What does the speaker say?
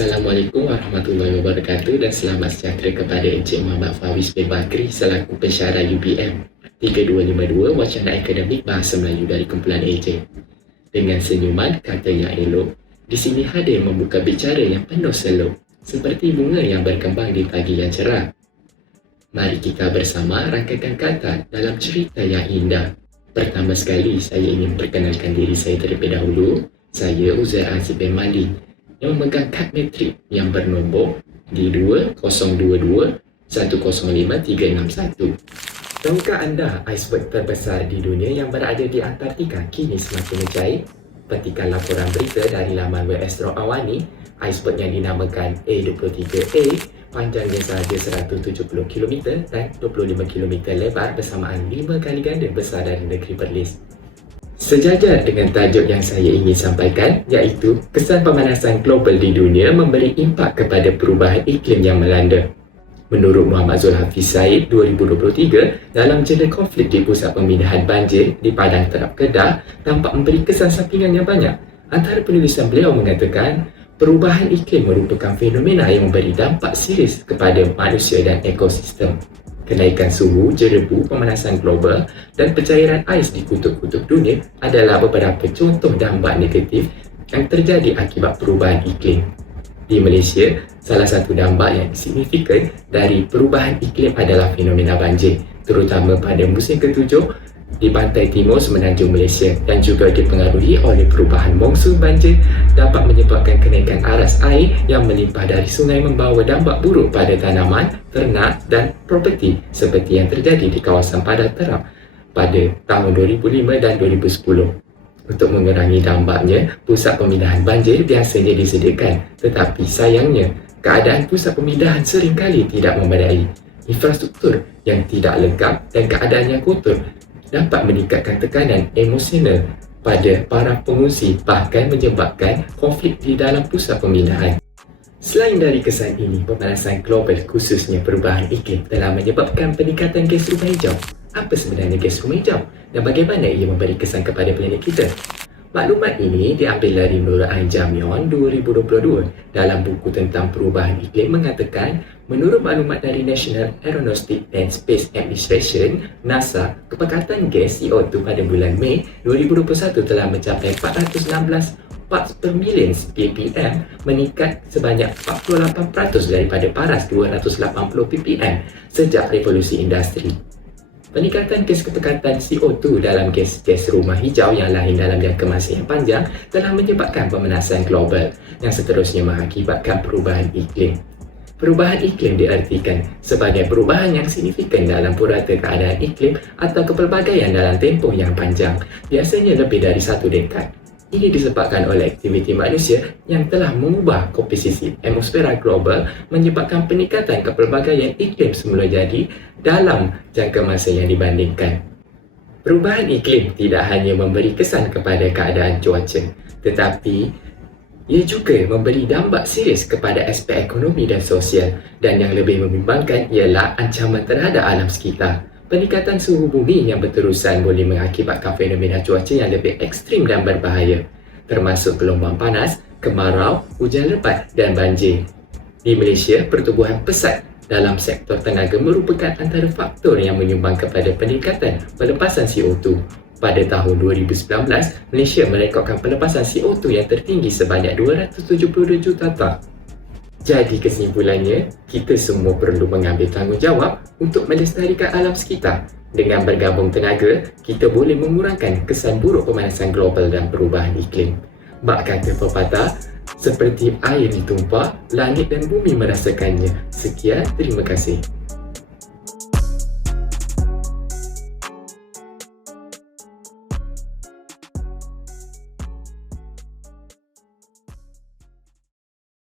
Assalamualaikum warahmatullahi wabarakatuh dan selamat sejahtera kepada Encik Muhammad Fawis bin Bakri selaku pensyarah UPM 3252 Wacana Akademik Bahasa Melayu dari kumpulan AJ. Dengan senyuman kata yang elok, di sini hadir membuka bicara yang penuh selok, seperti bunga yang berkembang di pagi yang cerah. Mari kita bersama rangkaikan kata dalam cerita yang indah. Pertama sekali, saya ingin perkenalkan diri saya terlebih dahulu. Saya Uzair Aziz bin Mali yang memegang kad metrik yang bernombor D202210531. Tahukah anda iceberg terbesar di dunia yang berada di Antartika kini semakin mencair? Petikan laporan berita dari laman web Astro Awani, iceberg yang dinamakan A23A panjangnya sahaja 170 km dan 25 km lebar bersamaan 5 kali ganda besar dari negeri Perlis. Sejajar dengan tajuk yang saya ingin sampaikan, iaitu kesan pemanasan global di dunia memberi impak kepada perubahan iklim yang melanda. Menurut Muhammad Zulhafiz Said 2023, dalam jurnal konflik di Pusat Pemindahan Banjir di Padang Terap Kedah tampak memberi kesan sampingan yang banyak. Antara penulisan beliau mengatakan, perubahan iklim merupakan fenomena yang memberi dampak serius kepada manusia dan ekosistem. Kenaikan suhu, jerebu, pemanasan global dan pencairan ais di kutub-kutub dunia adalah beberapa contoh dampak negatif yang terjadi akibat perubahan iklim. Di Malaysia, salah satu dampak yang signifikan dari perubahan iklim adalah fenomena banjir, terutama pada musim ketujuh di pantai timur semenanjung Malaysia, dan juga dipengaruhi oleh perubahan monsun. Banjir dapat menyebabkan kenaikan aras air yang melimpah dari sungai, membawa dampak buruk pada tanaman, ternak dan properti seperti yang terjadi di kawasan Padang Terap pada tahun 2005 dan 2010. Untuk mengurangi dampaknya, pusat pemindahan banjir biasanya disediakan, tetapi sayangnya keadaan pusat pemindahan seringkali tidak memadai. Infrastruktur yang tidak lengkap dan keadaan yang kotor dapat meningkatkan tekanan emosional pada para pengungsi, bahkan menyebabkan konflik di dalam pusat pemindahan. Selain dari kesan ini, pemanasan global khususnya perubahan iklim telah menyebabkan peningkatan gas rumah hijau. Apa sebenarnya gas rumah hijau dan bagaimana ia memberi kesan kepada planet kita? Maklumat ini diambil dari Nur Ain Jamion 2022 dalam buku tentang perubahan iklim mengatakan, menurut maklumat dari National Aeronautic and Space Administration (NASA), kepekatan gas CO2 pada bulan Mei 2021 telah mencapai 416 parts per million ppm, meningkat sebanyak 48% daripada paras 280 ppm sejak revolusi industri. Peningkatan gas kepekatan CO2 dalam gas-gas rumah hijau yang lain dalam jangka masa yang panjang telah menyebabkan pemanasan global yang seterusnya mengakibatkan perubahan iklim. Perubahan iklim diartikan sebagai perubahan yang signifikan dalam purata keadaan iklim atau kepelbagaian dalam tempoh yang panjang, biasanya lebih dari satu dekad. Ini disebabkan oleh aktiviti manusia yang telah mengubah komposisi atmosfera global, menyebabkan peningkatan kepelbagaian iklim semula jadi dalam jangka masa yang dibandingkan. Perubahan iklim tidak hanya memberi kesan kepada keadaan cuaca, tetapi ia juga memberi dampak serius kepada aspek ekonomi dan sosial, dan yang lebih membimbangkan ialah ancaman terhadap alam sekitar. Peningkatan suhu bumi yang berterusan boleh mengakibatkan fenomena cuaca yang lebih ekstrim dan berbahaya, termasuk gelombang panas, kemarau, hujan lebat dan banjir. Di Malaysia, pertumbuhan pesat dalam sektor tenaga merupakan antara faktor yang menyumbang kepada peningkatan pelepasan CO2. Pada tahun 2019, Malaysia merekodkan pelepasan CO2 yang tertinggi sebanyak 272 juta ton. Jadi kesimpulannya, kita semua perlu mengambil tanggungjawab untuk melestarikan alam sekitar. Dengan bergabung tenaga, kita boleh mengurangkan kesan buruk pemanasan global dan perubahan iklim. Bak kata pepatah, seperti air ditumpah, langit dan bumi merasakannya. Sekian, terima kasih.